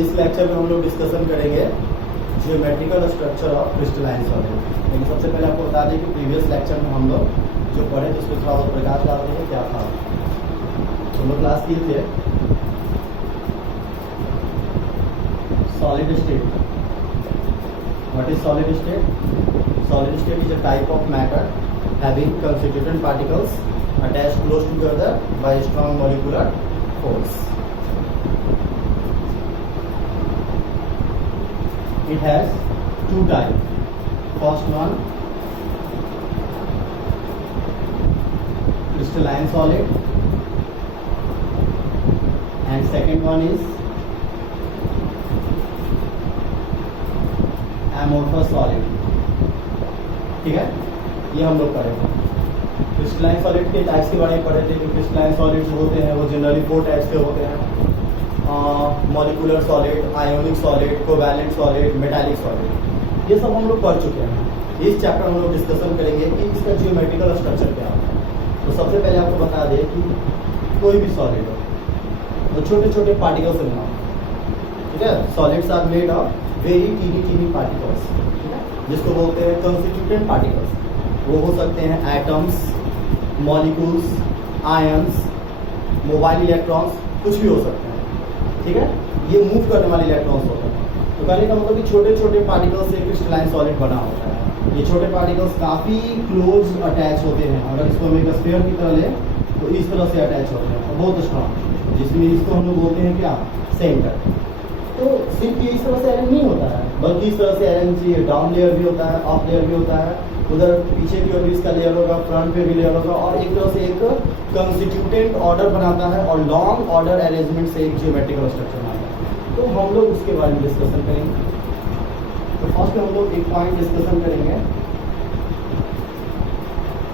इस लेक्चर में हम लोग डिस्कशन करेंगे geometrical structure of crystalline solid. लेकिन सबसे पहले आपको बता दें कि प्रीवियस लेक्चर में हम लोग जो पढ़े थे उसमें थोड़ा बहुत प्रकाश डाल देंगे क्या था। हम लोग क्लास किए थे solid state. What is solid state? Solid state is a type of matter having constituent particles attached close together by strong molecular force. It has two types. First one, crystalline solid, and second one is amorphous solid. ठीक है, ये हम लोग पढ़े थे। Crystalline solid के types के बारे में पढ़े थे कि क्रिस्टलाइन सॉलिड जो होते हैं वो जनरली 4 टाइप्स के होते हैं, molecular solid, ionic solid, covalent solid, metallic solid. ये सब हम लोग पढ़ चुके हैं। इस चैप्टर में हम लोग डिस्कशन करेंगे कि इसका जियोमेट्रिकल स्ट्रक्चर क्या होता है। तो सबसे पहले आपको बता दें कि कोई भी सॉलिड हो तो छोटे छोटे पार्टिकल से बना, ठीक है। Solids are made of very tiny particles, ठीक है, जिसको बोलते हैं कंस्टिट्यूटेंट पार्टिकल्स। वो हो सकते हैं atoms, molecules, ions, mobile electrons, कुछ भी हो सकते हैं, ठीक है। ये मूव करने वाले इलेक्ट्रॉन्स होते हैं। तो कहने का मतलब कि छोटे छोटे पार्टिकल्स से क्रिस्टलाइन सॉलिड बना होता है। ये छोटे पार्टिकल्स काफ़ी क्लोज अटैच होते हैं। अगर इसको हम एक स्फीयर की तरह लें तो इस तरह से अटैच होते हैं और बहुत स्ट्रॉन्ग, जिसमें इसको हम लोग बोलते हैं क्या, सेंटर। तो सिर्फ ये इस तरह से अरेंज नहीं होता है, बल्कि इस तरह से अरेंज ये डाउन लेयर भी होता है, अप लेयर भी होता है, उधर पीछे की ओर भी इसका लेयर होगा, फ्रंट पे भी लेयर होगा, और एक तरह से एक कंस्टिट्यूटेंट ऑर्डर बनाता है और लॉन्ग ऑर्डर अरेंजमेंट से एक जियोमेट्रिकल स्ट्रक्चर बनाता है। तो हम लोग उसके बारे में डिस्कशन करेंगे। तो फर्स्ट हम लोग एक पॉइंट डिस्कशन करेंगे,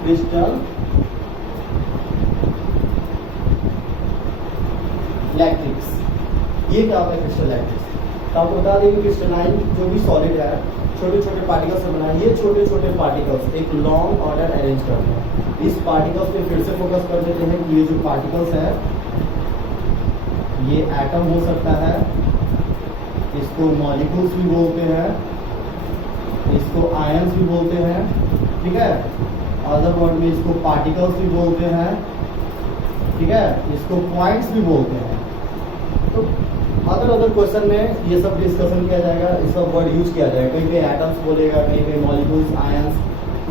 क्रिस्टल लैक्टिक्स। ये क्या होता है क्रिस्टल लैक्टिक्स? तो आपको बता दें कि क्रिस्टलाइन जो भी सॉलिड है छोटे छोटे पार्टिकल्स से बना है। ये छोटे छोटे पार्टिकल्स एक लॉन्ग ऑर्डर अरेंज करते हैं। इस पार्टिकल्स पे फिर से फोकस कर देते हैं कि ये जो पार्टिकल्स है ये एटम हो सकता है, इसको मॉलिक्यूल्स भी बोलते हैं, इसको आयंस भी बोलते हैं, ठीक है। अदर वर्ड में इसको पार्टिकल्स भी बोलते हैं, ठीक है, इसको पॉइंट्स भी बोलते हैं। तो अदर क्वेश्चन में ये सब डिस्कशन किया जाएगा, ये सब वर्ड यूज किया जाएगा। कहीं पे एटम्स बोलेगा, कहीं पे molecules, ions,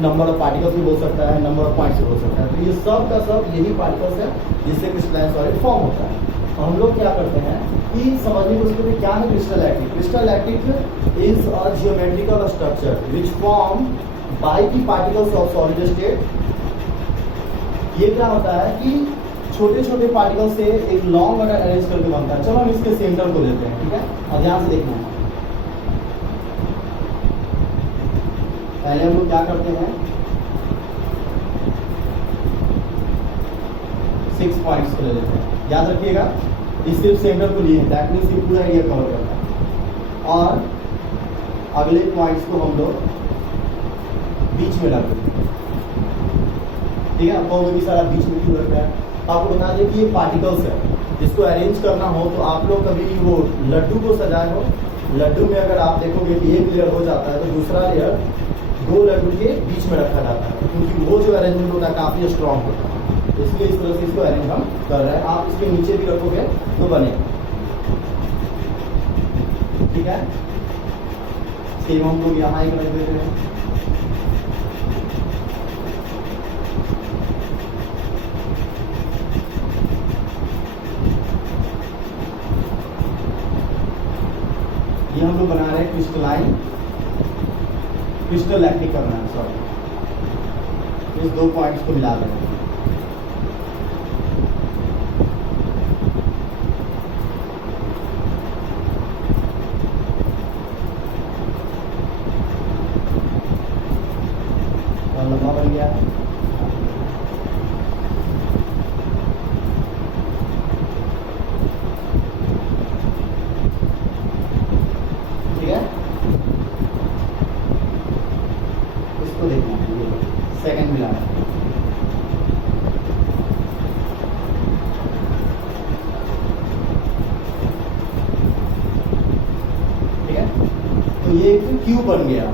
number of particles भी बोल सकता है, नंबर ऑफ पॉइंट्स भी बोल सकता है। तो ये सब का सब यही पार्टिकल्स है जिससे क्रिस्टलाइन सॉलिड फॉर्म होता है। तो हम लोग क्या करते हैं कि समझने की कोशिश करते क्या है crystal lactic. Crystal lactic is a geometrical structure which form by the particles of solid state. ये क्या होता है कि छोटे छोटे पार्टिकल से एक लॉन्ग ऑर्डर अरेंज करके बनता है। चलो हम इसके सेंटर को लेते हैं, ठीक है, और ध्यान से देखना है। पहले हम लोग क्या करते हैं, 6 पॉइंट्स को ले लेते हैं। याद रखिएगा इस सिर्फ सेंटर को लिए, दैट मीन्स ये पूरा एरिया कवर करता है। और अगले पॉइंट्स को हम लोग बीच में रख देते हैं, ठीक है। आपको भी सारा बीच में क्यों रखता है? आपको बता दें कि ये पार्टिकल्स है, जिसको अरेंज करना हो तो आप लोग कभी वो लड्डू को सजाए हो, लड्डू में अगर आप देखोगे कि एक लेयर हो जाता है तो दूसरा लेयर 2 लड्डू के बीच में रखा जाता है, क्योंकि वो जो अरेंजमेंट होता है काफ़ी स्ट्रॉन्ग होता है। इसलिए इस तरह से इसको अरेंज हम कर रहे हैं। आप इसके नीचे भी रखोगे तो बनेगा, ठीक है। सेम हम लोग यहाँ एक रख देते हैं। ये हम लोग बना रहे हैं क्रिस्टल लैक्टिक करना है, सॉरी, इस 2 पॉइंट्स को मिला रहे हैं। और लंबा बन गया है। इसको देखना है, ये सेकंड मिला है। ये एक क्यूब बन गया।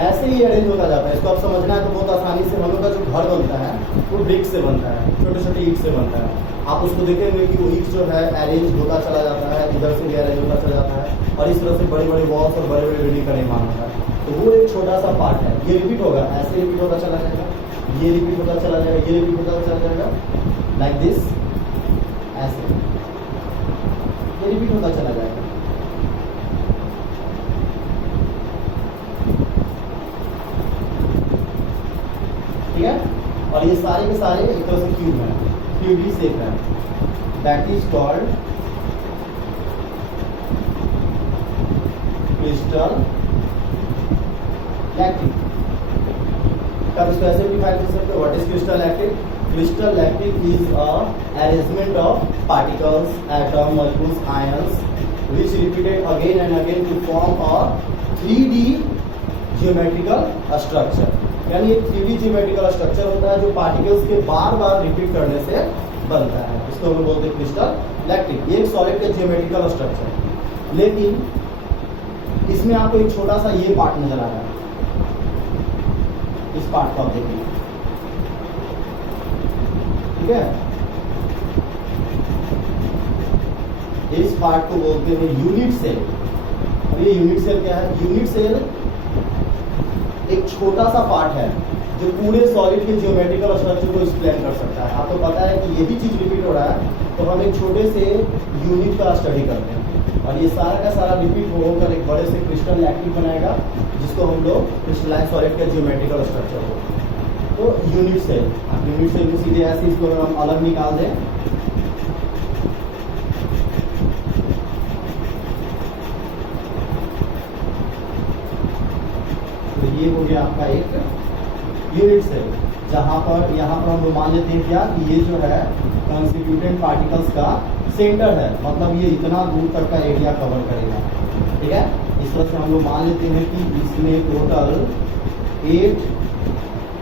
ऐसे ही अरेंज होता जाता है। इसको आप समझना है तो बहुत आसानी से, हम लोग का जो घर बनता है वो ब्रिक से बनता है, छोटे छोटे ईंट से बनता है। आप उसको देखेंगे कि वो ईंट जो है अरेंज होता चला जाता है, इधर से भी अरेंज होता चला जाता है, और इस तरह से बड़े बड़े वॉल्स और बड़े बड़े बिल्डिंग का निर्माण होता है। तो वो एक छोटा सा पार्ट है, ये रिपीट होगा, ऐसे रिपीट होता चला जाएगा, ये रिपीट होता चला जाएगा, ये रिपीट होता चला जाएगा, लाइक दिस, ऐसे ये रिपीट होता चला जाएगा। ठीक है, और ये सारे के सारे एक तरह से क्यूब है, क्यूबी शेप है, that is called crystal lactic. तब इसको ऐसे भी डिफाइन कर सकते हो, what is crystal lactic? Crystal lactic is a arrangement of particles, atom, molecules, ions which repeated again and again to form a 3D geometrical structure। यानी एक 3D geometrical structure होता है जो पार्टिकल्स के बार बार रिपीट करने से बनता है, इसको हम बोलते हैं क्रिस्टल लैक्टिक। ये एक सॉलिड का जियोमेट्रिकल स्ट्रक्चर है। लेकिन इसमें आपको एक छोटा सा ये पार्ट नजर आ रहा है, इस पार्ट को आप देखिए, ठीक है, इस पार्ट को बोलते हैं यूनिट सेल। और ये यूनिट सेल क्या है? यूनिट सेल एक छोटा सा पार्ट है जो पूरे सॉलिड के जियोमेट्रिकल स्ट्रक्चर को एक्सप्लेन कर सकता है। आपको पता है कि यही चीज रिपीट हो रहा है, तो हम एक छोटे से यूनिट का स्टडी करते हैं, और ये सारा का सारा रिपीट होकर एक बड़े से क्रिस्टल लैक्टिक बनाएगा, जिसको हम लोग क्रिस्टलाइन सॉलिड का जियोमेट्रिकल स्ट्रक्चर हो। तो यूनिट सेल, आप यूनिट सेल को सीधे ऐसे इसको हम अलग निकाल दें, ये हो गया आपका एक यूनिट सेल, जहां पर यहाँ पर हम लोग मान लेते हैं क्या कि ये जो है कंस्टिट्यूटेंट पार्टिकल्स का सेंटर है, मतलब ये इतना दूर तक का एरिया कवर करेगा। ठीक है, इस तरह से हम लोग मान लेते हैं कि इसमें टोटल 8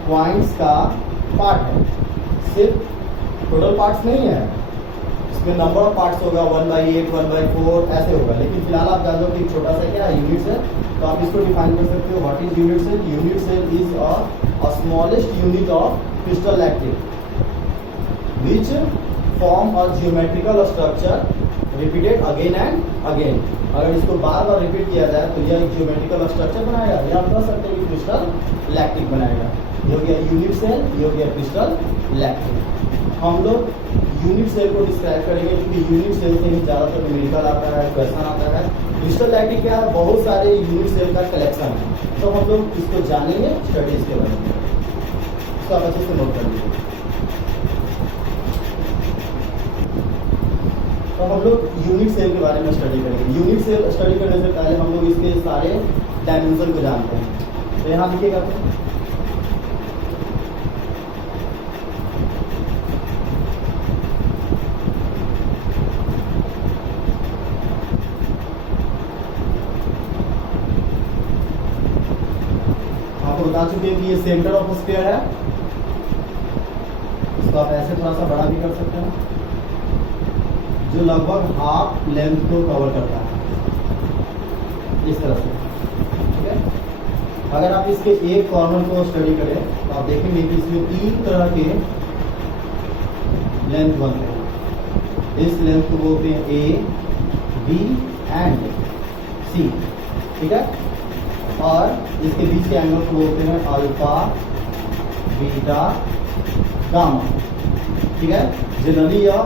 पॉइंट्स का पार्ट है। सिर्फ टोटल पार्ट्स नहीं है, इसमें नंबर ऑफ पार्ट्स होगा, 1/8, 1/4 ऐसे होगा। लेकिन फिलहाल आप जान लो कि छोटा सा क्या है, यूनिट सेल। तो आप इसको डिफाइन कर सकते हो, what is unit cell? Unit cell is a smallest unit of crystal lattice which form a geometrical structure repeated again and again. अगर इसको बार बार रिपीट किया जाए तो यह एक जियोमेट्रिकल स्ट्रक्चर बनाएगा, या आप कह सकते हैं कि क्रिस्टल लैक्टिक बनाएगा। ये हो गया यूनिट सेल, ये हो गया क्रिस्टल लैक्टिक। हम लोग यूनिट सेल को डिस्क्राइब करेंगे क्योंकि यूनिट सेल से ही ज़्यादातर न्यूमेरिकल आता है, क्वेश्चन आता है। क्रिस्टल लैक्टिक क्या है? बहुत सारे यूनिट सेल का कलेक्शन है। तो हम लोग इसको जानेंगे स्टडीज के बारे में, इसको आप अच्छे से नोट कर लीजिए। तो हम लोग यूनिट सेल के बारे में स्टडी करेंगे। यूनिट सेल स्टडी करने से पहले हम लोग इसके सारे डायमेंशन को जानते हैं। तो यहाँ लिखिएगा, बता चुके हैं कि ये सेंटर ऑफ स्फीयर है। इसको आप ऐसे थोड़ा सा बड़ा भी कर सकते हैं, जो लगभग हाफ लेंथ को कवर करता है, इस तरह से। ठीक है, अगर आप इसके एक कॉर्नर को स्टडी करें तो आप देखेंगे कि इसमें 3 तरह के लेंथ बनते हैं। इस लेंथ को बोलते हैं ए, बी एंड सी। ठीक है, और इसके बीच के एंगल को बोलते हैं अल्फा, बीटा, गामा। ठीक है, जनरली यह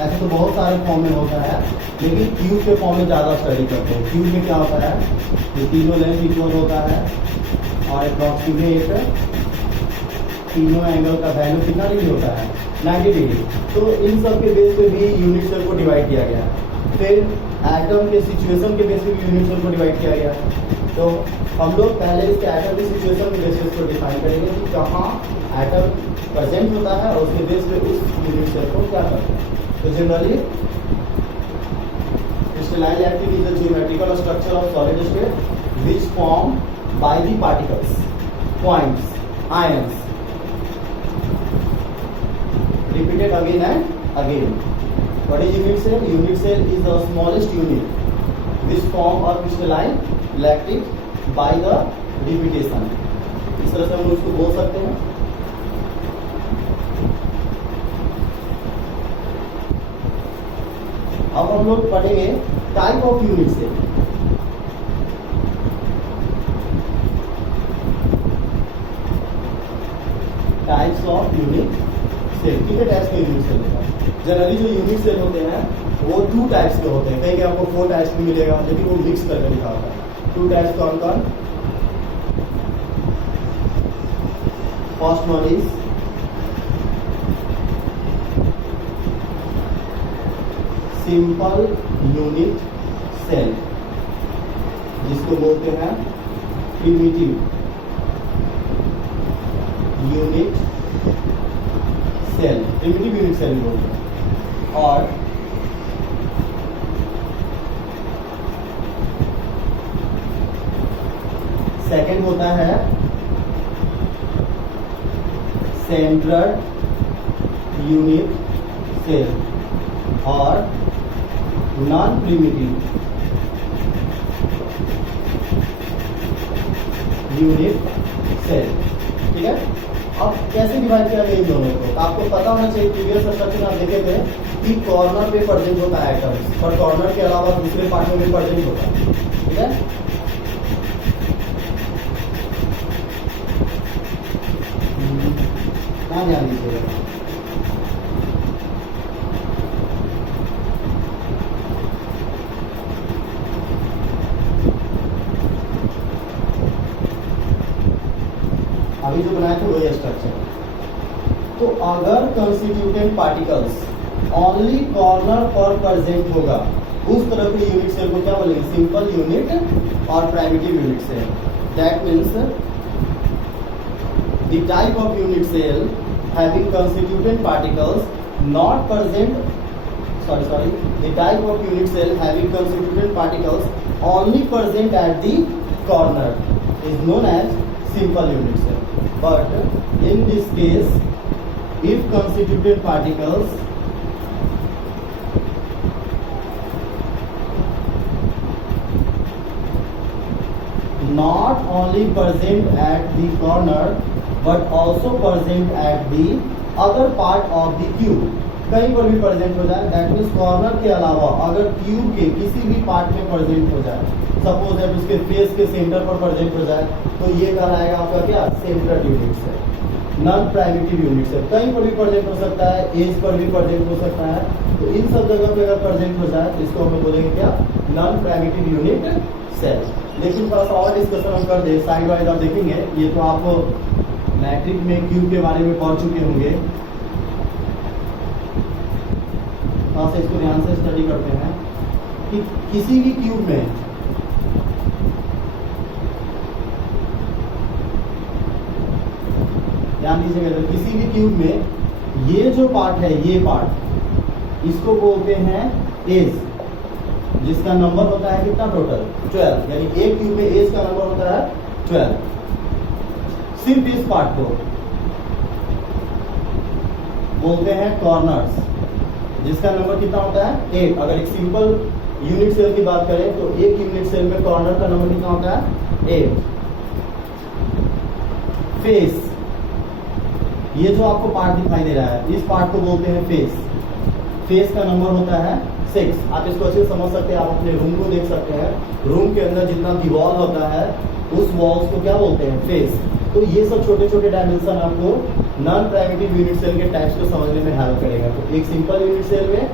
ऐसे तो बहुत सारे फॉर्म में होता है, लेकिन क्यूब के फॉर्म में ज़्यादा स्टडी करते हैं। क्यूब में क्या होता है, ये तीनों लेंथ इक्वल होता है और अप्रॉक्सीमेट तीनों एंगल का वैल्यू कितना डिग्री होता है? 90 डिग्री। तो इन सब के बेस पे भी यूनिट सेल को डिवाइड किया गया है। फिर एटम के सिचुएशन के बेस पे भी यूनिट सेल को डिवाइड किया गया है। तो हम लोग पहले इसके एटम की सिचुएशन के बेसिस को डिफाइन करेंगे कि कहाँ एटम प्रेजेंट होता है और उसके बेस पे उस यूनिट सेल को क्या करते हैं। तो generally crystalline lactic is the geometrical structure of solid state which form by the particles, points, ions repeated again and again. What is unit cell? Unit cell is the smallest unit which form a crystalline lactic by the repetition. इस तरह से हम उसको बोल सकते हैं। अब हम लोग पढ़ेंगे type of unit cell. Types of unit cell, कितने टाइप्स के यूनिट सेल होता है? जनरली जो यूनिट सेल होते हैं वो 2 टाइप्स के होते हैं, कहीं आपको 4 टाइप्स भी मिलेगा, लेकिन वो मिक्स करके लिखा होता है। 2 टाइप्स कौन कौन? First one is simple unit cell, जिसको बोलते हैं primitive unit cell, primitive unit cell बोलते हैं। और सेकंड होता है सेंट्रल यूनिट सेल और नॉन प्रिमिटिव यूनिट सेल। ठीक है, अब कैसे डिवाइड किया गया इन दोनों को? तो आपको पता होना चाहिए, प्रीवियस स्ट्रक्चर आप देखे थे कि कॉर्नर पे प्रेजेंट होता है आइटम्स, और कॉर्नर के अलावा दूसरे पार्ट में भी प्रेजेंट होता है। ठीक है, कहाँ ध्यान दीजिएगा। अभी जो बनाया था वही स्ट्रक्चर। तो अगर कंस्टिट्यूटेंट पार्टिकल्स ओनली कॉर्नर पर प्रेजेंट होगा, उस तरह के यूनिट सेल को क्या बोलेंगे? सिंपल यूनिट और primitive unit cell. That means the type of unit cell having constituent particles not present, the type of unit cell having constituent particles only present at the corner is known as simple unit cell. But in this case, if constituent particles not only present at the corner but also present at the other part of the cube, कहीं पर भी present हो जाए, that means corner के अलावा अगर cube के किसी भी पार्ट में प्रेजेंट हो जाए, सपोज दैट उसके फेस के सेंटर पर प्रेजेंट हो जाए, तो ये कहलाएगा आपका क्या? Central unit cell. Non primitive unit cell कहीं पर भी प्रेजेंट हो सकता है, एज पर भी प्रेजेंट हो सकता है, तो इन सब जगह पे अगर प्रेजेंट हो जाए तो इसको हम बोलेंगे क्या? Non primitive unit cell. लेकिन थोड़ा सा और डिस्कशन हम कर दे, साइड वाइज आप देखेंगे, ये तो आप मैट्रिक में क्यूब के बारे में पढ़ चुके होंगे, थोड़ा सा इसको ध्यान से स्टडी करते हैं कि किसी भी क्यूब में ध्यान दीजिएगा, तो किसी भी क्यूब में ये जो पार्ट है, ये पार्ट, इसको बोलते हैं एज, जिसका नंबर होता है कितना? टोटल 12, यानी एक क्यूब में एज का नंबर होता है 12। सिर्फ इस पार्ट को बोलते हैं कॉर्नर्स, जिसका नंबर कितना होता है? 8। अगर एक सिंपल यूनिट सेल की बात करें तो एक यूनिट सेल में कॉर्नर का नंबर कितना होता है? 8। फेस, ये जो आपको पार्ट दिखाई दे रहा है, इस पार्ट को बोलते हैं फेस। फेस का नंबर होता है 6। आप इसको अच्छे से समझ सकते हैं, आप अपने रूम को देख सकते हैं, रूम के अंदर जितना दीवार होता है उस वॉल्स को क्या बोलते हैं? फेस। तो ये सब छोटे छोटे डायमेंशन आपको नॉन प्राइमिटिव यूनिट सेल के टाइप्स को समझने में हेल्प करेगा। तो एक सिंपल यूनिट सेल में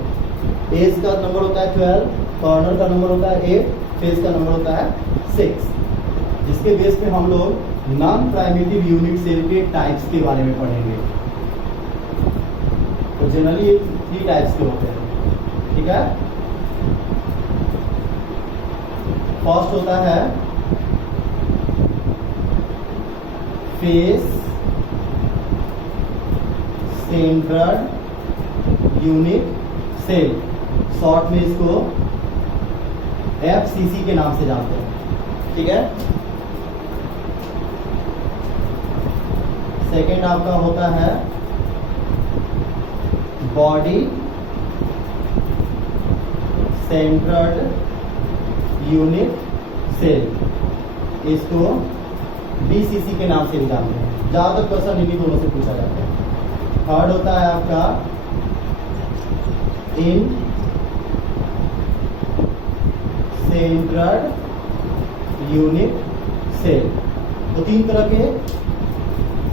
एज का नंबर होता है 12, कॉर्नर का नंबर होता है 8, फेस का नंबर होता है 6, जिसके बेस पे हम लोग नॉन प्राइमिटिव यूनिट सेल के टाइप्स के बारे में पढ़ेंगे। तो जनरली ये 3 टाइप्स के होते हैं। ठीक है, फर्स्ट होता है face central unit cell, short में इसको FCC के नाम से जानते हैं। ठीक है, सेकेंड आपका होता है बॉडी सेंट्रल यूनिट सेल, इसको BCC के नाम से भी जानते हैं। ज्यादातर क्वेश्चन इन्हीं दोनों से पूछा जाता है। थर्ड होता है आपका इन सेंट्रड यूनिट सेल। तो तीन तरह के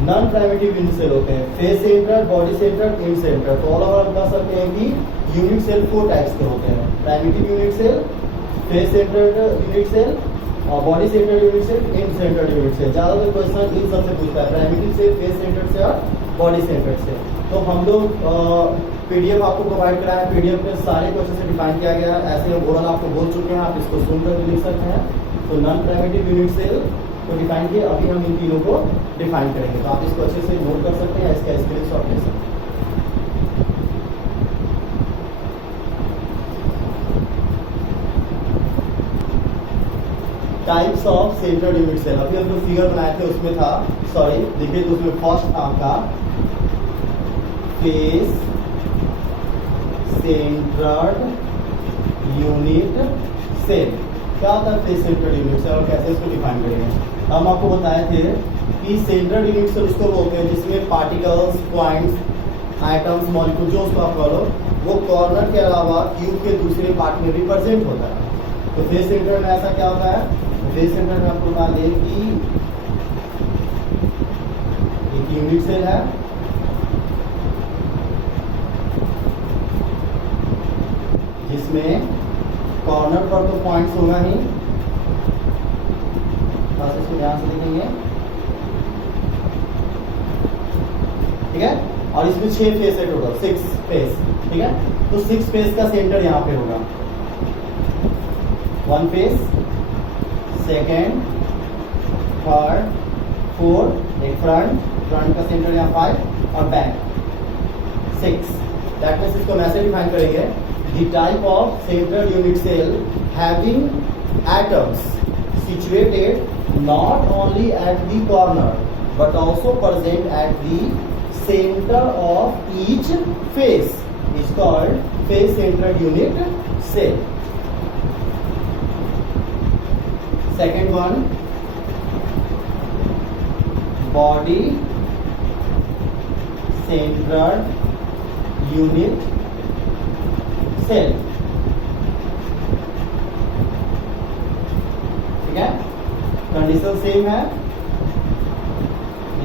नॉन प्राइमेटिव यूनिट सेल होते हैं, फेस सेंट्रड, बॉडी सेंट्रड, इन सेंट्रड। तो ऑल ओवर आप बता सकते हैं कि यूनिट सेल 4 टाइप्स के होते हैं, primitive unit cell, face centred unit cell, और body centred unit cell, end centred unit cell. ज्यादातर क्वेश्चन इन सबसे पूछता है, प्राइमेटिव से, फेस सेंट्रड से और बॉडी सेंट्रड से। तो हम लोग पीडीएफ आपको प्रोवाइड कराया है, पीडीएफ में सारे क्वेश्चन से डिफाइन किया गया है। ऐसे हम ओरल आपको बोल चुके हैं, आप इसको सुनकर भी लिख सकते हैं। तो नॉन प्राइमेटिव यूनिट सेल को डिफाइन किए, अभी हम इन तीनों को डिफाइन करेंगे। तो आप इसको अच्छे से नोट कर सकते हैं, इसका स्क्रीनशॉट ले सकते हैं। Types of central unit cell, अभी हम जो फिगर बनाए थे उसमें था, सॉरी देखिए, तो उसमें फर्स्ट आपका फेस सेंट्रड यूनिट सेल। क्या होता है फेस सेंट्रड यूनिट सेल और कैसे इसको डिफाइन करेंगे? हम आपको बताए थे कि सेंट्रल यूनिट सेल उसको बोलते हैं जिसमें पार्टिकल्स, पॉइंट्स, आइटम्स, मॉलिक्यूल जो उसको आप कहो, वो कॉर्नर के अलावा क्यूब के दूसरे पार्ट में रिप्रेजेंट होता है। तो फेस सेंट्रल में ऐसा क्या होता है? फेस सेंट्रल में आपको बता दें कि एक यूनिट सेल है, जिसमें कॉर्नर पर तो पॉइंट्स होगा ही, बस इसको ध्यान से देखेंगे, ठीक है। और इसमें 6 फेस है टोटल, 6 फेस, ठीक है। तो 6 फेस का सेंटर यहाँ पे होगा, 1 फेस, सेकेंड, थर्ड, फोर्थ, एक फ्रंट का सेंटर यहाँ 5 और बैक 6। दैट मीन्स इसको मैसेज डिफाइन करेंगे, the type of central unit cell having atoms situated not only at the corner but also present at the center of each face is called face central unit cell. Second one, body central unit cell, ठीक है। Condition same है,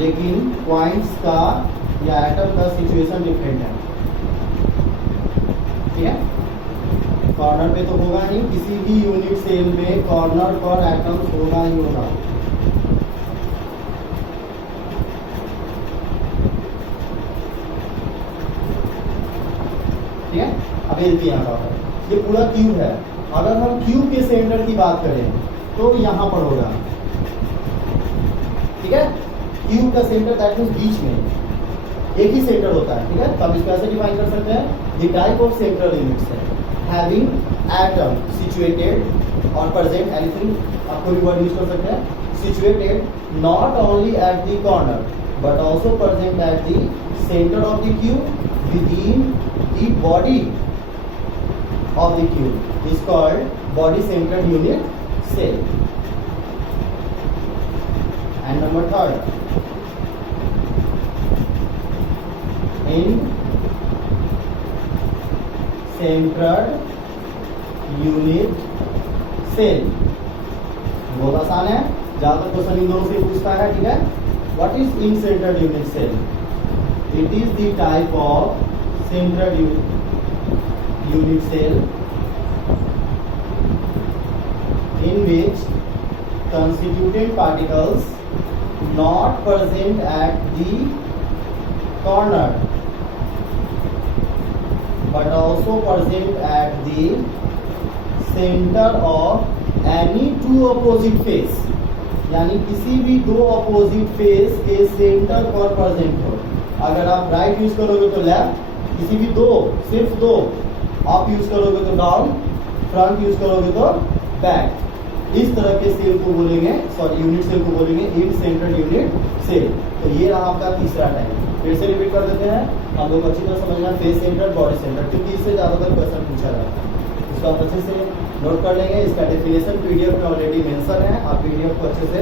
लेकिन points का या atom का situation different है, ठीक है। कॉर्नर पे तो होगा नहीं, किसी भी यूनिट सेल में कॉर्नर पर एटम्स होगा ही होगा, ठीक है। अभी यहाँ का ये पूरा क्यूब है, अगर हम क्यूब के सेंटर की बात करें तो यहाँ पर होगा, ठीक है। क्यूब का सेंटर दैट मींस बीच में एक ही सेंटर होता है, ठीक है। तो हम इसको ऐसे डिफाइन कर सकते हैं, the type of central unit cell having atom situated और प्रेजेंट, एनीथिंग आपको भी वर्ड यूज कर सकते हैं, situated not only at the corner but also present at the center of the cube within the body of the cube is called body centered unit cell. And number third, in centered unit cell, बहुत आसान है, ज्यादातर question इन दोनों से पूछता है, ठीक है। What is in centered unit cell? It is the type of centered unit cell in which constituent particles not present at the corner but also present at the center of any two opposite face, यानी किसी भी दो opposite face के centre पर present हो। अगर आप right use करोगे तो लेफ्ट, किसी भी दो, सिर्फ दो, अप यूज करोगे तो डाउन, फ्रंट यूज करोगे तो बैक। इस तरह के सेल को बोलेंगे, सॉरी यूनिट सेल को बोलेंगे इन सेंट्रल यूनिट सेल। तो ये रहा आपका तीसरा टाइप। फिर से रिपीट कर देते हैं, हम लोग अच्छी तरह समझना, फेस सेंट्रल, बॉडी सेंट्रल, क्योंकि इससे ज्यादातर क्वेश्चन पूछा जाता है। इसको आप अच्छे से नोट कर लेंगे। इसका डेफिनेशन पीडीएफ में ऑलरेडी मेंशन है, आप पीडीएफ को अच्छे से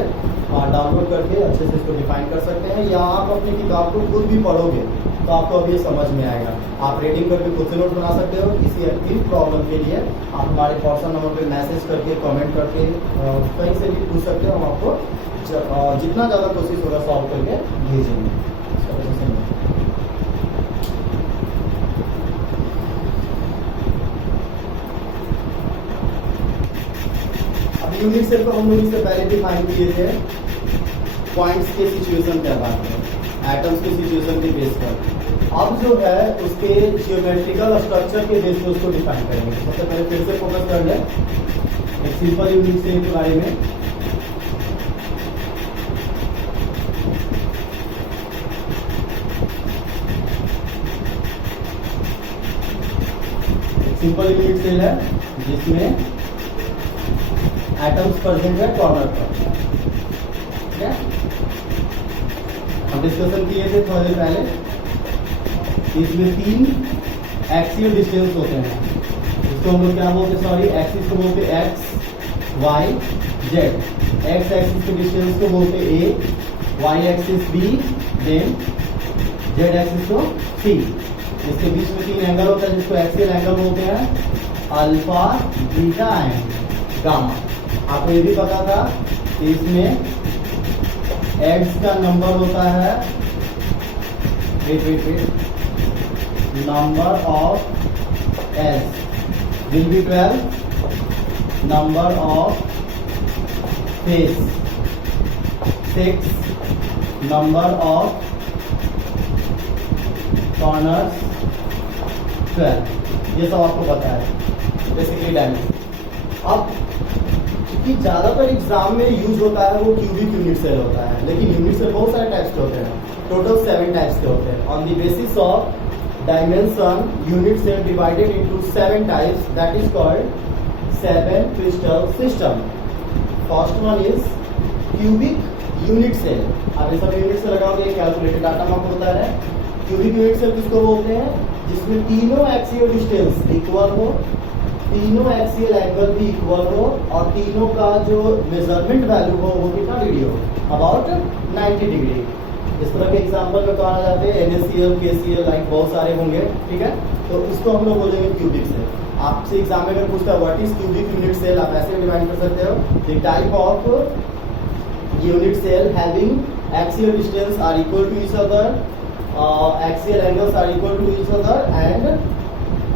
डाउनलोड करके अच्छे से इसको डिफाइन कर सकते हैं, या आप अपनी किताब को खुद भी पढ़ोगे तो आपको अब ये समझ में आएगा। आप रीडिंग करके खुद से नोट बना सकते हो। किसी भी प्रॉब्लम के लिए आप हमारे व्हाट्सएप नंबर पे मैसेज करके, कमेंट करके, कहीं से भी पूछ सकते हो। हम आपको जितना ज़्यादा कोशिश होगा सॉल्व करके भेजेंगे। अब यूनिट सेल को हम लोग इससे पहले डिफाइन किए थे पॉइंट्स के सिचुएशन के आधार पर, एटम्स की सिचुएशन के बेस पर। अब जो है उसके जियोमेट्रिकल स्ट्रक्चर के बेस पर उसको डिफाइन करेंगे। सबसे पहले फिर से फोकस कर लें एक सिंपल यूनिट सेल के बारे में। सिंपल यूनिट सेल है जिसमें एटम्स प्रेजेंट है कॉर्नर पर। ठीक है, हम डिस्कशन किए थे थोड़ी देर पहले। इसमें 3 एक्सियल डिस्टेंस होते हैं, इसको हम लोग क्या बोलते हैं, सॉरी एक्सिस को बोलते हैं X Y Z. X axis के डिस्टेंस को बोलते हैं A, Y axis B, then Z axis को सी। इसके बीच में 3 एंगल होता है जिसको एक्सियल एंगल बोलते हैं, अल्फा, बीटा एंड गामा। आपको ये भी पता था कि इसमें एड्स का नंबर होता है, number of edges will be 12, number of face 6, number of corners 12। ये सब आपको पता है बेसिकली डायमेंशन। अब कि ज्यादातर एग्जाम में यूज होता है वो क्यूबिक यूनिट सेल होता है, लेकिन यूनिट सेल बहुत सारे टाइप्स के होते हैं, टोटल 7 टाइप्स के होते हैं। On the basis of dimension unit cell divided into 7 types, that is called 7 crystal system. First one is cubic unit cell. आप ये सब यूनिट से लगाओगे, कैलकुलेटेड डाटा में आपको बता रहा है। क्यूबिक यूनिट सेल किसको बोलते हैं, जिसमें तीनों एक्सियल डिस्टेंस इक्वल हो, तीनों एक्सियल एंगल भी इक्वल हो, और तीनों का जो मेजरमेंट वैल्यू हो वो कितना डिग्री हो, अबाउट 90 डिग्री। इस तरह के एग्जांपल में कहा जाते हैं NaCl, KCl, लाइक बहुत सारे होंगे। ठीक है, तो इसको हम लोग बोलेंगे क्यूबिक सेल। आपसे एग्जाम में अगर पूछता है what is cubic unit cell, आप ऐसे डिवाइड कर सकते हो, the type of unit cell having axial distance are equal to each other, axial angles are equal to each other and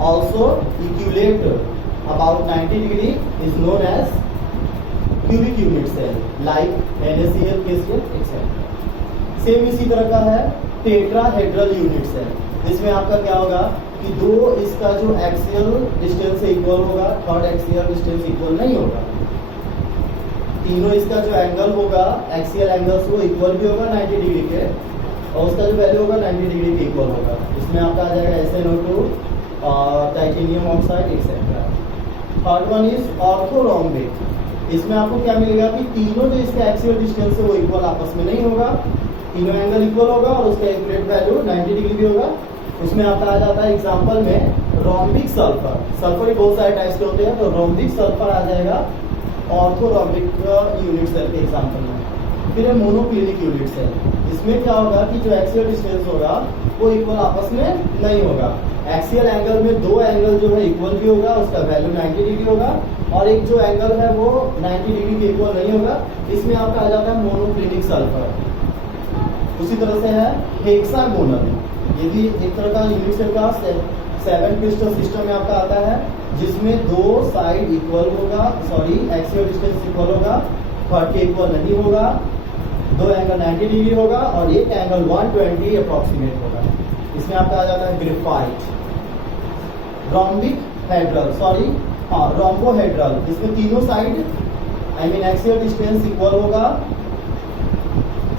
also equated about 90 degree is known as cubic unit cell, like NaCl, KCl, etc. Same इसी तरह का है tetrahedral unit cell, जिसमें आपका क्या होगा कि दो इसका जो एक्सियल डिस्टेंस से इक्वल होगा, थर्ड एक्सियल डिस्टेंस इक्वल नहीं होगा। तीनों इसका जो एंगल होगा, एक्सियल एंगल्स वो इक्वल भी होगा 90 डिग्री के, और उसका जो वैल्यू होगा 90 डिग्री के इक्वल होगा। इसमें आपका आ जाएगा SnO2, titanium oxide etcetera. Third one is orthorhombic. इसमें आपको क्या मिलेगा कि तीनों जो इसके एक्सियल डिस्टेंस है वो इक्वल आपस में नहीं होगा, तीनों एंगल इक्वल होगा और उसका एक्यूरेट वैल्यू 90 डिग्री भी होगा। उसमें आपका आ जाता है एग्जांपल में रोम्बिक सल्फर। सल्फर भी बहुत सारे टाइप्स के होते हैं, तो रोम्बिक सल्फर आ जाएगा ऑर्थोरोम्बिक यूनिट सेल के एग्जांपल में। फिर है मोनोक्लिनिक यूनिट सेल। इसमें क्या होगा कि जो एक्सियल डिस्टेंस होगा वो इक्वल आपस में नहीं होगा। एक्सियल एंगल में दो एंगल जो है इक्वल भी होगा, उसका वैल्यू 90 डिग्री होगा, और एक जो एंगल है वो 90 डिग्री के इक्वल नहीं होगा। इसमें आपका आ जाता है मोनोक्लिनिक सल्फर। उसी तरह से है हेक्सागोनल, ये भी एक तरह का यूनिट सेल का 7 क्रिस्टल सिस्टम में आपका आता है, जिसमें दो साइड इक्वल होगा, सॉरी एक्सियल डिस्टेंस इक्वल होगा, थर्ड के इक्वल नहीं होगा, दो एंगल 90 डिग्री होगा और एक एंगल 120 अप्रोक्सीमेट होगा। इसमें आपका आ जाता है ग्रेफाइट। रोम्बिक हेड्रल, सॉरी हाँ रोम्बोहेड्रल, इसमें तीनों साइड एक्सियल डिस्टेंस इक्वल होगा,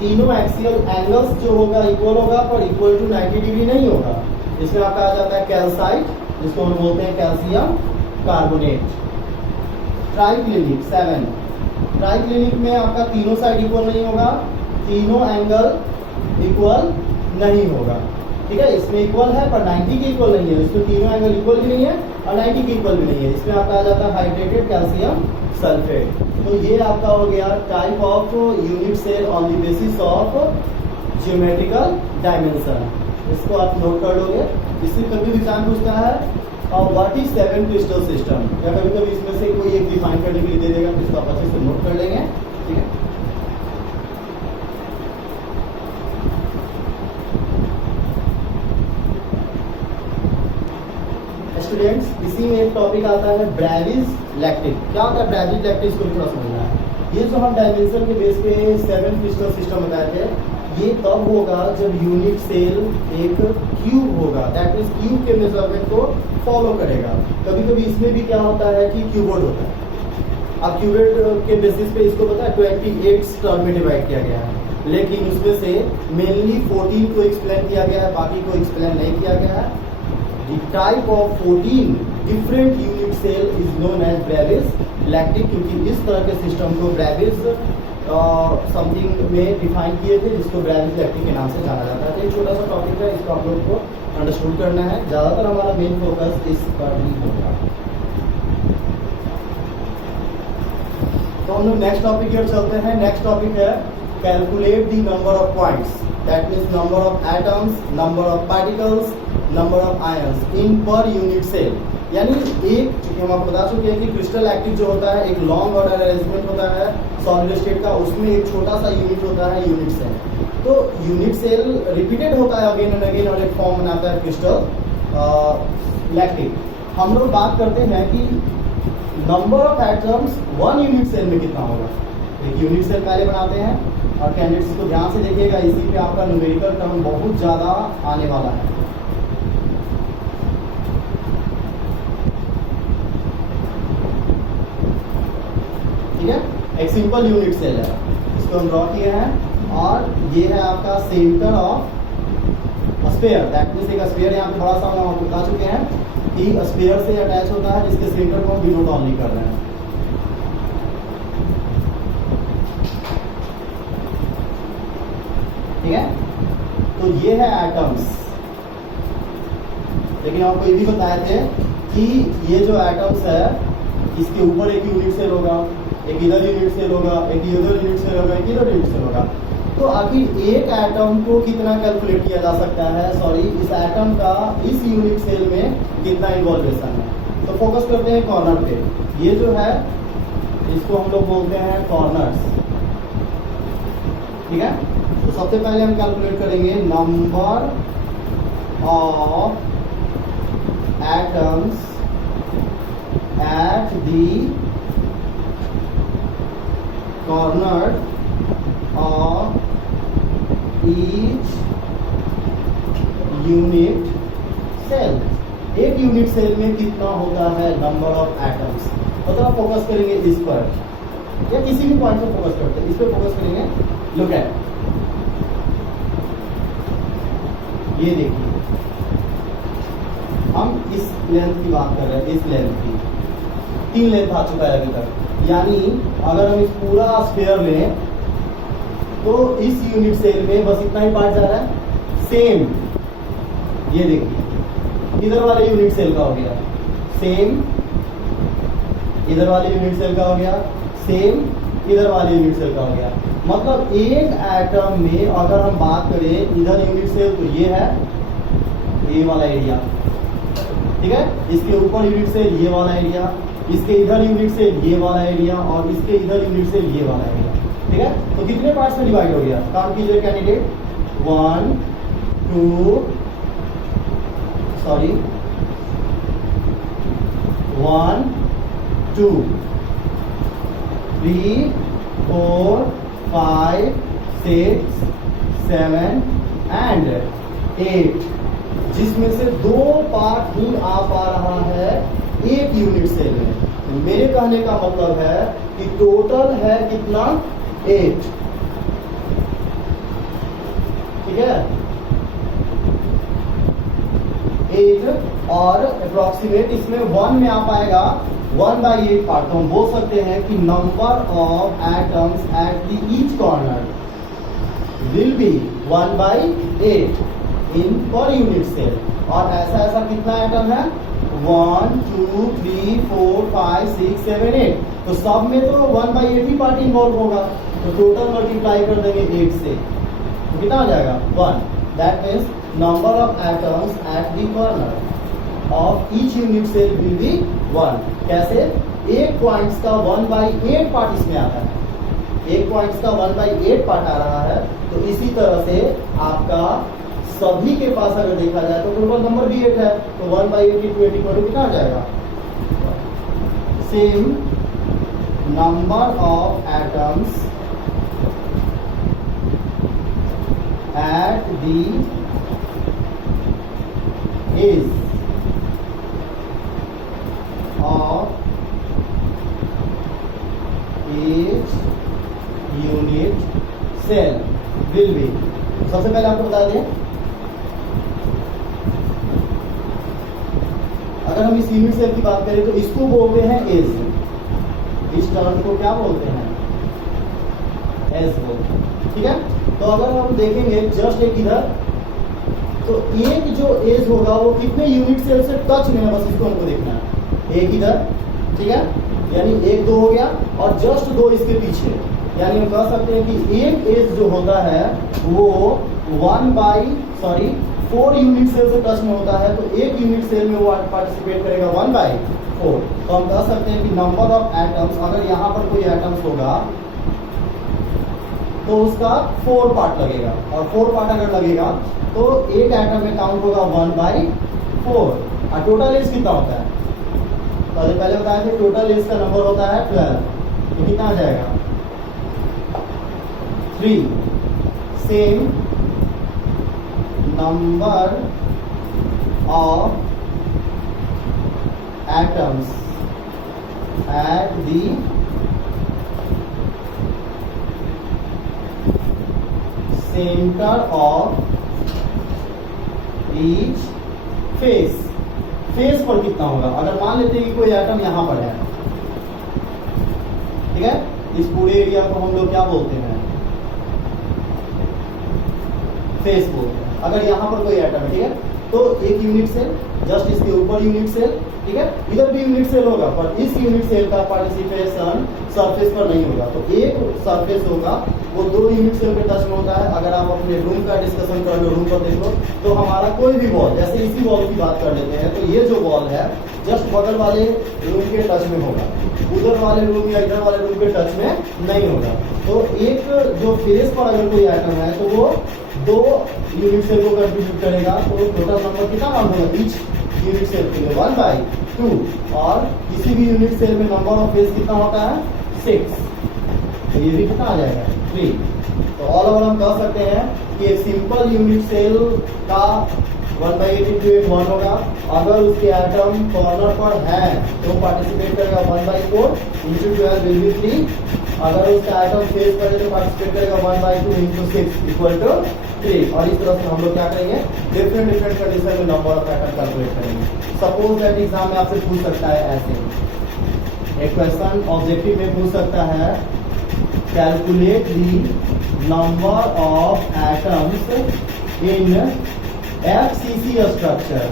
तीनों एक्सियल एंगल्स जो होगा इक्वल होगा, पर इक्वल टू 90 डिग्री नहीं होगा। इसमें आपका आ जाता है कैल्साइट, जिसको हम बोलते हैं कैल्शियम कार्बोनेट। ट्राइक्लिनिक 7, ट्राइक्लिनिक में आपका तीनों साइड इक्वल नहीं होगा, तीनों एंगल इक्वल नहीं होगा। ठीक है, इसमें इक्वल है पर 90 के इक्वल नहीं है, इसमें तीनों एंगल इक्वल भी नहीं है और 90 के इक्वल भी नहीं है। इसमें आपका आ जाता है हाइड्रेटेड कैल्शियम सल्फेट। तो ये आपका हो गया type of unit cell on the basis of geometrical dimension. इसको आप नोट कर लोगे। इससे कभी भी एग्जाम पूछता है और व्हाट इज 7 क्रिस्टल सिस्टम, या कभी कभी इसमें से कोई एक डिफाइन करने के लिए दे देगा, तो इसको आप अच्छे से नोट कर लेंगे। ठीक है, स्टूडेंट्स इसी में एक टॉपिक आता है ब्रेविस लैक्टिक। क्या होता है ब्रेविस लैक्टिक, इसको थोड़ा समझना है। ये जो हम डायमेंशन के बेस पे 7 क्रिस्टल सिस्टम बताए थे, ये तब होगा जब यूनिट सेल एक क्यूब होगा, दैट मीन्स क्यूब के मेजरमेंट को फॉलो करेगा। कभी कभी इसमें भी क्या होता है कि क्यूबोइड होता है। अब क्यूबोइड के बेसिस पे इसको पता है 28 टर्म में डिवाइड किया गया है, लेकिन उसमें से मेनली 14 को एक्सप्लेन किया गया है, बाकी को एक्सप्लेन नहीं किया गया है। The type of 14 different unit cell is known as Brevis lactic, क्योंकि इस तरह के सिस्टम को ब्रेविस समथिंग में डिफाइन किए थे, जिसको ब्रेविस लैक्टिक के नाम से जाना जाता है। तो एक छोटा सा टॉपिक है, इसको आप लोग को अंडरस्टूड करना है। ज़्यादातर हमारा मेन फोकस इस पर ही होगा। तो हम लोग नेक्स्ट टॉपिक की ओर चलते हैं। नेक्स्ट टॉपिक है calculate the number of points, that means number of atoms, number of particles, number of ions in per unit cell. यानी एक, चूंकि हम आपको बता चुके हैं कि क्रिस्टल एक्टिव जो होता है एक लॉन्ग ऑर्डर अरेंजमेंट होता है सॉलिड स्टेट का, उसमें एक छोटा सा यूनिट होता है यूनिट सेल। तो यूनिट सेल रिपीटेड होता है अगेन एंड अगेन और एक फॉर्म बनाता है क्रिस्टल लैक्टिक। हम लोग बात करते हैं कि number of atoms 1 unit cell में कितना होगा। एक यूनिट सेल पहले बनाते हैं और कैंडिडेट्स को ध्यान से देखिएगा, इसी पे आपका न्यूमेरिकल टर्म बहुत ज़्यादा आने वाला है। ठीक है, एक सिंपल यूनिट सेल है, इसको हम ड्रॉ किए हैं और ये है आपका centre of sphere. That means एक स्फीयर यहाँ पे बड़ा सा हम आपको बता चुके हैं कि स्फीयर से अटैच होता है, जिसके सेंटर को हम डिनोट ऑनली कर रहे हैं। ठीक है, तो ये है एटम्स। लेकिन आपको ये भी बताए थे कि ये जो एटम्स है इसके ऊपर एक यूनिट सेल होगा, एक इधर यूनिट सेल होगा, एक इधर यूनिट सेल होगा, एक इधर यूनिट सेल होगा। तो आखिर एक एटम को कितना कैलकुलेट किया जा सकता है, सॉरी इस एटम का इस यूनिट सेल में कितना इन्वॉल्वेशन है। तो फोकस करते हैं कॉर्नर पे। ये जो है इसको हम लोग बोलते हैं कॉर्नर्स। ठीक है, तो सबसे पहले हम कैलकुलेट करेंगे number of atoms at the corner of each unit cell। एक यूनिट सेल में कितना होता है नंबर ऑफ एटम्स। मतलब आप फोकस करेंगे इस पर या किसी भी पॉइंट पर फोकस करते हैं, इस पर फोकस करेंगे। लुक एट, ये देखिए हम इस लेंथ की बात कर रहे हैं, इस लेंथ की 3 लेंथ आ चुका है अभी तक। यानी अगर हम इस पूरा स्फीयर लें तो इस यूनिट सेल में बस इतना ही पार्ट जा रहा है। सेम ये देखिए इधर वाले यूनिट सेल का हो गया, सेम इधर वाले यूनिट सेल का हो गया, सेम इधर वाले यूनिट सेल का हो गया। मतलब एक एटम में अगर हम बात करें इधर यूनिट सेल तो ये है ये वाला एरिया। ठीक है, इसके ऊपर यूनिट सेल ये वाला एरिया, इसके इधर यूनिट से ये वाला एरिया और इसके इधर यूनिट से ये वाला एरिया। ठीक है, तो कितने पार्ट्स में डिवाइड हो गया, काम कीजिए कैंडिडेट। 1 2 3 4 5 6 7 एंड 8, जिसमें से 2 पार्ट ही आ पा रहा है एक यूनिट सेल में। मेरे कहने का मतलब है कि टोटल है कितना 8। ठीक है, 8 और अप्रोक्सीमेट इसमें 1 में आ पाएगा 1/8 पार्ट। तो हम बोल सकते हैं कि number of atoms at the each corner will be 1/8। In per unit cell. और ऐसा ऐसा कितना एटम है 1 2 3 4 5 6 7 8। तो सब में तो 1/8 ही पार्ट इन्वॉल्व होगा, तो टोटल मल्टीप्लाई कर देंगे 8 से, तो कितना आ जाएगा 1। That means number of atoms at the corner of each unit cell will be 1। कैसे? एक पॉइंट्स का 1/8 पार्ट इसमें आता है, एक पॉइंट्स का 1/8 पार्ट आ रहा है। तो इसी तरह से आपका सभी के पास अगर देखा जाए तो टोटल नंबर भी 8 है, तो 1/8 into 8 इक्वल टू कितना आ जाएगा? Same number of atoms at the edge of each unit cell will be. सबसे पहले आपको बता दें, अगर हम इस यूनिट सेल की बात करें तो इसको बोलते हैं एज, इस टर्म को क्या बोलते हैं? एज बोलते हैं। ठीक है, तो अगर हम देखेंगे जस्ट एक इधर, तो एक जो एज होगा वो कितने यूनिट सेल से टच में है, बस इसको हमको देखना है। एक इधर, ठीक है, यानी 1 2 हो गया, और जस्ट 2 इसके पीछे, यानी हम कह सकते हैं कि एक एज जो होता है वो 4 यूनिट सेल से टच में होता है, तो एक यूनिट सेल में वो पार्टिसिपेट करेगा 1/4। तो हम कह सकते हैं कि नंबर ऑफ एटम्स, अगर यहाँ पर कोई एटम्स होगा तो उसका 4 पार्ट लगेगा, और 4 पार्ट अगर लगेगा तो एक एटम में काउंट होगा 1/4। और टोटल एज कितना होता है? तो पहले बताया कि टोटल एज का नंबर होता है 12, तो कितना आ जाएगा 3। Same number of atoms at the centre of each face. Face पर कितना होगा? अगर मान लेते हैं कि कोई एटम यहां पर है, ठीक है, इस पूरे एरिया को हम लोग क्या बोलते हैं? फेस बोलते हैं। अगर यहाँ पर कोई एटम है, ठीक है, तो एक यूनिट सेल, जस्ट इसके ऊपर यूनिट सेल, ठीक है, इधर भी यूनिट सेल होगा, पर इस यूनिट सेल का पार्टिसिपेशन सरफेस पर नहीं होगा। तो एक सरफेस होगा वो 2 यूनिट सेल पे टच में होता है। अगर आप अपने रूम का डिस्कशन कर लो, रूम पर देख लो, तो हमारा कोई भी बॉल, जैसे इसी बॉल की बात कर लेते हैं, तो ये जो बॉल है जस्ट बगल वाले रूम के टच में होगा, उधर वाले रूम या इधर वाले रूम के टच में नहीं होगा। तो एक जो फेस पर अगर कोई आइटम है तो वो 2 यूनिट सेल को कंट्रीब्यूट करेगा, तो टोटल नंबर कितना काउंट होगा? ईच यूनिट सेल के लिए 1/2। और किसी भी यूनिट सेल में नंबर ऑफ फेस कितना होता है? 6। तो ये भी कितना आ जाएगा? 3। तो ऑल ओवर हम कह सकते हैं कि एक सिंपल यूनिट सेल का 1/8 into 8 1 होगा। अगर उसके एटम कॉर्नर पर है तो पार्टिसिपेट करेगा 1/4 into 12 will be 3। अगर उसका एटम फेस पर है तो पार्टिसिपेट करेगा 1/2 into 6 equal to 3। और इस तरह से हम लोग क्या करेंगे? डिफरेंट कंडीशन में नंबर ऑफ एटम कैलकुलेट करेंगे। सपोज दैट एग्जाम में आपसे पूछ सकता है ऐसे एक क्वेश्चन, ऑब्जेक्टिव में पूछ सकता है calculate the number of atoms in FCC structure.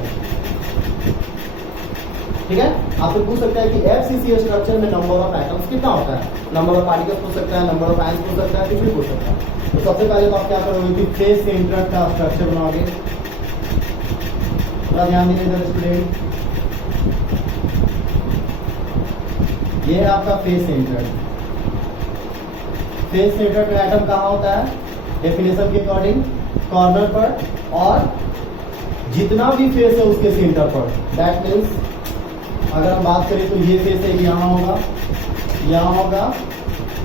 ठीक है, आपसे पूछ सकता है कि FCC स्ट्रक्चर में नंबर ऑफ एटम्स कितना होता है? नंबर ऑफ पार्टिकल्स पूछ सकता है, नंबर ऑफ आयंस पूछ सकता है, कुछ भी पूछ सकता है। तो सबसे पहले तो आप क्या करोगे कि फेस सेंटर का स्ट्रक्चर बनाओगे। थोड़ा ध्यान दीजिएगा स्टूडेंट, ये है आपका फेस सेंटर। फेस सेंटर का एटम कहाँ होता है? डेफिनेशन के अकॉर्डिंग कॉर्नर पर, और जितना भी फेस है उसके सेंटर पर। दैट मीन्स अगर हम बात करें तो ये फेस है, यहाँ होगा, यहाँ होगा,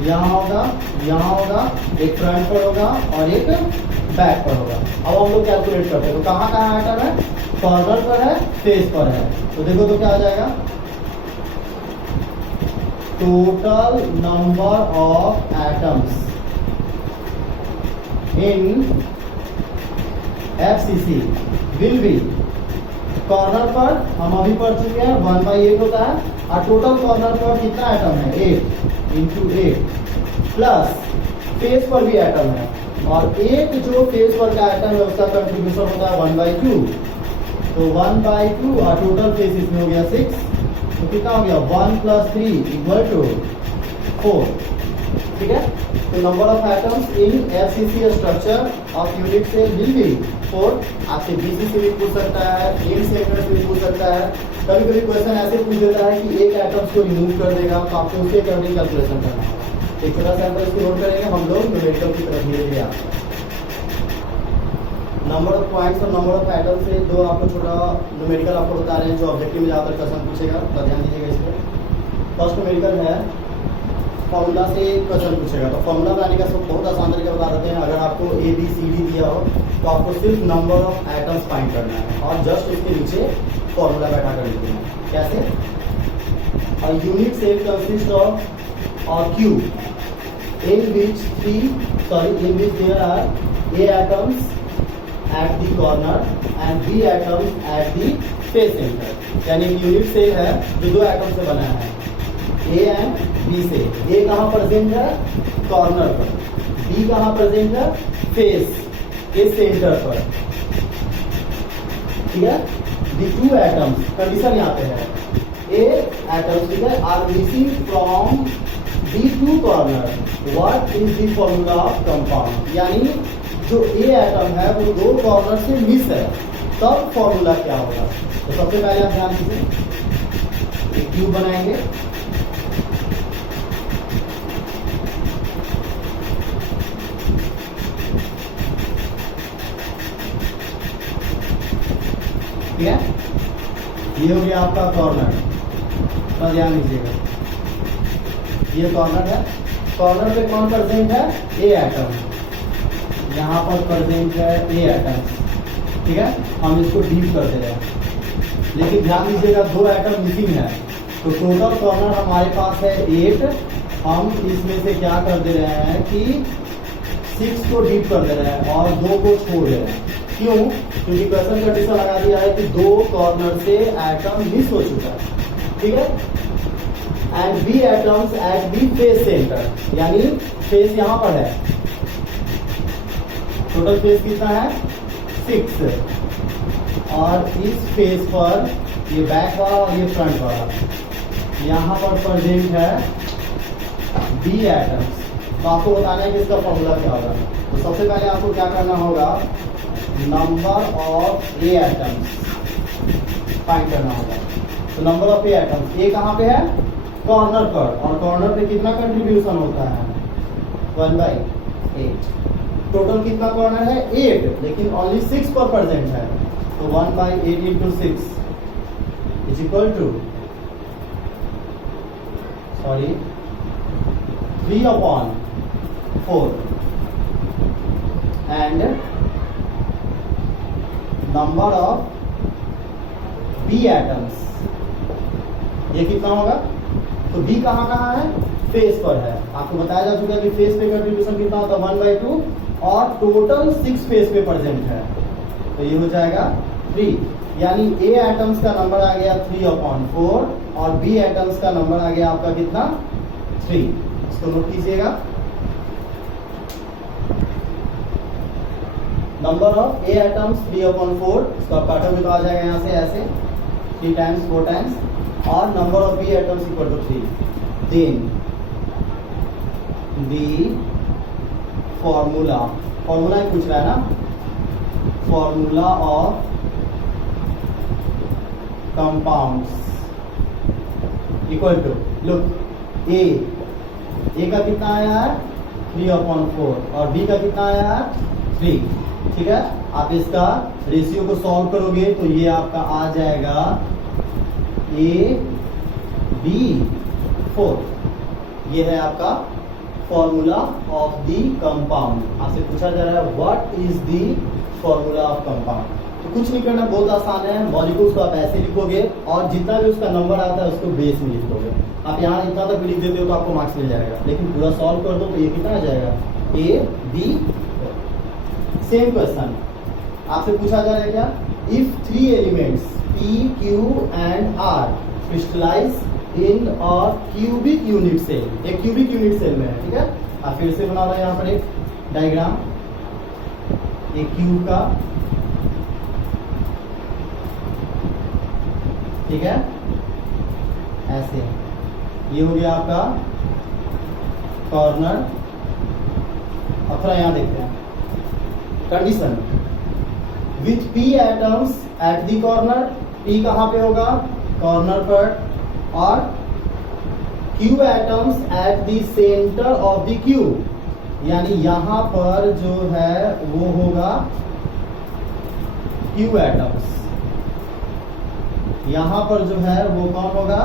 यहाँ होगा, यहाँ होगा, एक फ्रंट पर होगा और एक बैक पर होगा। अब हम लोग कैलकुलेट करते हैं तो कहाँ कहाँ एटम है? कॉर्नर पर है, फेस पर है। तो देखो तो क्या आ जाएगा? Total number of atoms in FCC will be, corner पर हम अभी पढ़ चुके हैं 1/8 होता है, और टोटल कॉर्नर पर कितना एटम है? 8 into 8 प्लस फेस पर भी एटम है, और एक जो फेस पर का आइटम है उसका कंट्रीब्यूशन होता है 1/2। तो 1/2 और टोटल फेस इसमें हो गया 6। तो कितना हो गया 1 + 3 = 4। ठीक है, तो number of atoms in FCC structure of unit cell will be 4। आपसे BC से भी पूछ सकता है, एम सेगमेंट से भी पूछ सकता है। कभी कभी क्वेश्चन ऐसे पूछ देता है कि एक एटम्स को रिमूव कर देगा, तो आपको उसके अकॉर्डिंग कैलकुलेशन करना है। एक छोटा सैंपल इसको नोट करेंगे हम लोग न्यूमेरिकल की तरफ धीरे धीरे आते हैं। नंबर ऑफ पॉइंट्स और नंबर ऑफ एटम्स से दो आपको छोटा न्यूमेरिकल आपको बता रहे हैं जो ऑब्जेक्टिव में ज़्यादातर क्वेश्चन पूछेगा, तो ध्यान दीजिएगा इस पर। फर्स्ट न्यूमेरिकल है फॉर्मूला से क्वेश्चन पूछेगा, तो फॉर्मूला बनाने का सब बहुत आसान तरीका बता देते हैं। अगर आपको ABCD दिया हो तो आपको सिर्फ नंबर ऑफ एटम्स फाइंड करना है और जस्ट उसके नीचे फॉर्मूला बैठा कर लिखना है। कैसे? A unit cell consists of a cube in which there are A atoms at the corner and B atoms at the face center। यानी एक यूनिट सेल है जो दो एटम से बना है, A एंड B से। A कहाँ प्रेजेंट है? कॉर्नर पर। B कहाँ प्रेजेंट है? फेस के सेंटर पर। ठीक है, the two atoms कंडीशन यहाँ पे है A atoms, ठीक है, are missing from the two corner। What is the formula of compound? यानी जो A एटम है वो दो कॉर्नर से मिस है, तब फॉर्मूला क्या होगा? तो सबसे पहले आप ध्यान दीजिए, एक क्यूब बनाएंगे। ठीक है, ये हो गया आपका कॉर्नर। तो ध्यान दीजिएगा, ये कॉर्नर है। कॉर्नर पे कौन प्रेजेंट है? A atom. यहाँ पर प्रेजेंट है A एटम्स। ठीक है, हम इसको डीप कर दे रहे हैं, लेकिन ध्यान दीजिएगा दो एटम मिसिंग है। तो टोटल कॉर्नर हमारे पास है 8। हम इसमें से क्या कर दे रहे हैं कि 6 को डीप कर दे रहे हैं और 2 को छोड़ दे रहे हैं। क्यों? क्योंकि क्वेश्चन कंडीशन लगा दिया है कि दो कॉर्नर से एटम मिस हो चुका है। ठीक है, and B atoms at the face centre, यानी फेस यहाँ पर है। टोटल फेस कितना है? 6। और इस फेस पर ये बैक वाला और ये फ्रंट वाला, यहाँ पर प्रेजेंट है B एटम्स। तो आपको बताना है कि इसका फॉर्मूला क्या होगा। तो सबसे पहले आपको क्या करना होगा, number of A atoms find करना होगा। तो number of A atoms, A कहाँ पे है? कॉर्नर पर, और कॉर्नर पे कितना कंट्रीब्यूशन होता है? 1/8। टोटल कितना कॉर्नर है? 8, लेकिन ओनली 6 पर प्रेजेंट है। तो 1/8 × 6 is equal to 3/4 and number of B atoms, ये कितना होगा? तो B कहाँ है? फेस पर है। आपको बताया जा चुका है कि फेस पे कंट्रीब्यूशन कितना होता है? 1/2, और टोटल 6 फेस पे प्रेजेंट है। तो ये हो जाएगा 3, यानी A एटम्स का नंबर आ गया 3/4 और B एटम्स का नंबर आ गया आपका कितना? 3। इसको नोट कीजिएगा। नंबर ऑफ A एटम्स 3/4, इसका पैटर्न भी तो आ जाएगा यहाँ से ऐसे 3 टाइम्स 4 टाइम्स, और number of B atoms equal to 3। Then the formula ही पूछ रहा है ना, formula of compounds equal to, look, A का कितना आया है? 3/4 और B का कितना आया है? 3। ठीक है, आप इसका रेशियो को सॉल्व करोगे तो ये आपका आ जाएगा AB4। ये है आपका फॉर्मूला ऑफ दी कंपाउंड। आपसे पूछा जा रहा है what is the formula of compound. तो कुछ नहीं करना, बहुत आसान है। मॉलिक्यूल्स को आप ऐसे लिखोगे और जितना भी उसका नंबर आता है उसको बेस में लिखोगे। आप यहाँ इतना तक लिख देते हो तो आपको मार्क्स मिल जाएगा, लेकिन पूरा सॉल्व कर दो तो ये कितना आ जाएगा? AB। सेम क्वेश्चन आपसे पूछा जा रहा है क्या? If 3 elements P, Q and R crystallize in और क्यूबिक यूनिट सेल, एक क्यूबिक यूनिट सेल में है। ठीक है, आप फिर से बना लो यहाँ पर एक डायग्राम। एक क्यूब का, ठीक है, ऐसे। ये हो गया आपका कॉर्नर। अब थोड़ा यहां देखते हैं condition with p atoms at the corner. p कहां पे होगा? कॉर्नर पर। और q atoms at the center of the cube, यानी यहां पर जो है वो होगा q एटम्स। यहां पर जो है वो कौन होगा?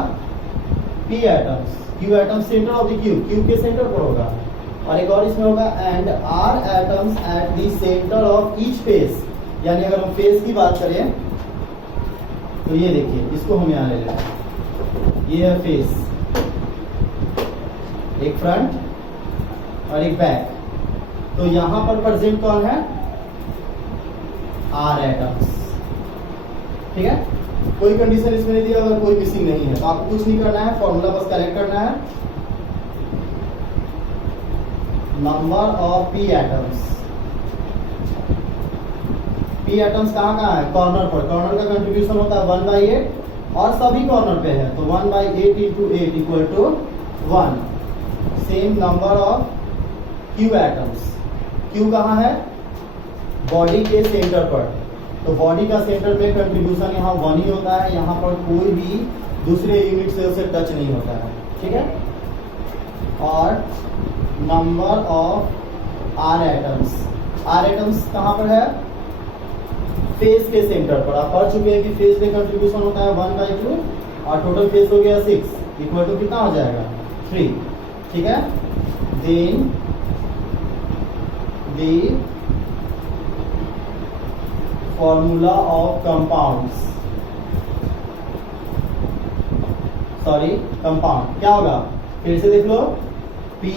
p atoms. q atoms centre of the cube, cube के सेंटर पर होगा। और एक और इसमें होगा and r atoms at the center of each face. यानी अगर हम फेस की बात करें तो ये देखिए, इसको हम यहां ले लेते हैं। ये है फेस, एक फ्रंट और एक बैक। तो यहां पर प्रेजेंट कौन है? r एटम्स, ठीक है। कोई कंडीशन इसमें नहीं दिया, अगर कोई मिसिंग नहीं है तो आपको कुछ नहीं करना है, फॉर्मूला बस करेक्ट करना है। Number of p atoms. p atoms कहाँ कहाँ है? कॉर्नर पर। कॉर्नर का कंट्रीब्यूशन होता है 1/8 और सभी कॉर्नर पे है, तो 1/8 into 8 equal to 1। Same number of q atoms. q कहाँ है? बॉडी के सेंटर पर। तो बॉडी का सेंटर पे कंट्रीब्यूशन यहाँ 1 ही होता है, यहाँ पर कोई भी दूसरे यूनिट से उसे टच नहीं होता है, ठीक है। और number of r atoms. r atoms कहाँ पर है? फेस के सेंटर पर। आप पढ़ चुके हैं कि फेस पे कंट्रीब्यूशन होता है 1/2 और टोटल फेस हो गया 6 इक्वल टू कितना हो जाएगा? 3, ठीक है। Then the formula of compounds, sorry compound क्या होगा? फिर से देख लो, P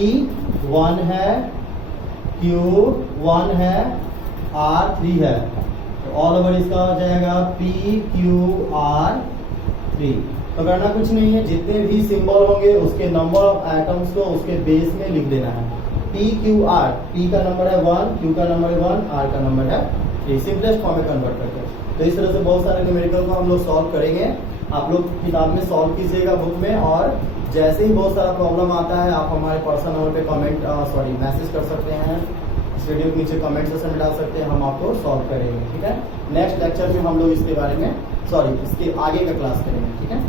1 है, Q 1 है, R 3 है, तो ऑल ओवर इसका हो जाएगा P Q R 3। तो करना कुछ नहीं है, जितने भी सिंबल होंगे उसके नंबर ऑफ एटम्स को उसके बेस में लिख देना है। P Q R, P का नंबर है 1, Q का नंबर है 1, R का नंबर है 3, सिंपलेस्ट फॉर्म में कन्वर्ट करके। तो इस तरह से बहुत सारे न्यूमेरिकल को हम लोग सॉल्व करेंगे। आप लोग किताब में सॉल्व कीजिएगा बुक में, और जैसे ही बहुत सारा प्रॉब्लम आता है आप हमारे पर्सनल नंबर पे कमेंट मैसेज कर सकते हैं, इस वीडियो के नीचे कमेंट सेक्शन में डाल सकते हैं, हम आपको सॉल्व करेंगे, ठीक है। नेक्स्ट लेक्चर में हम लोग इसके बारे में इसके आगे का क्लास करेंगे, ठीक है।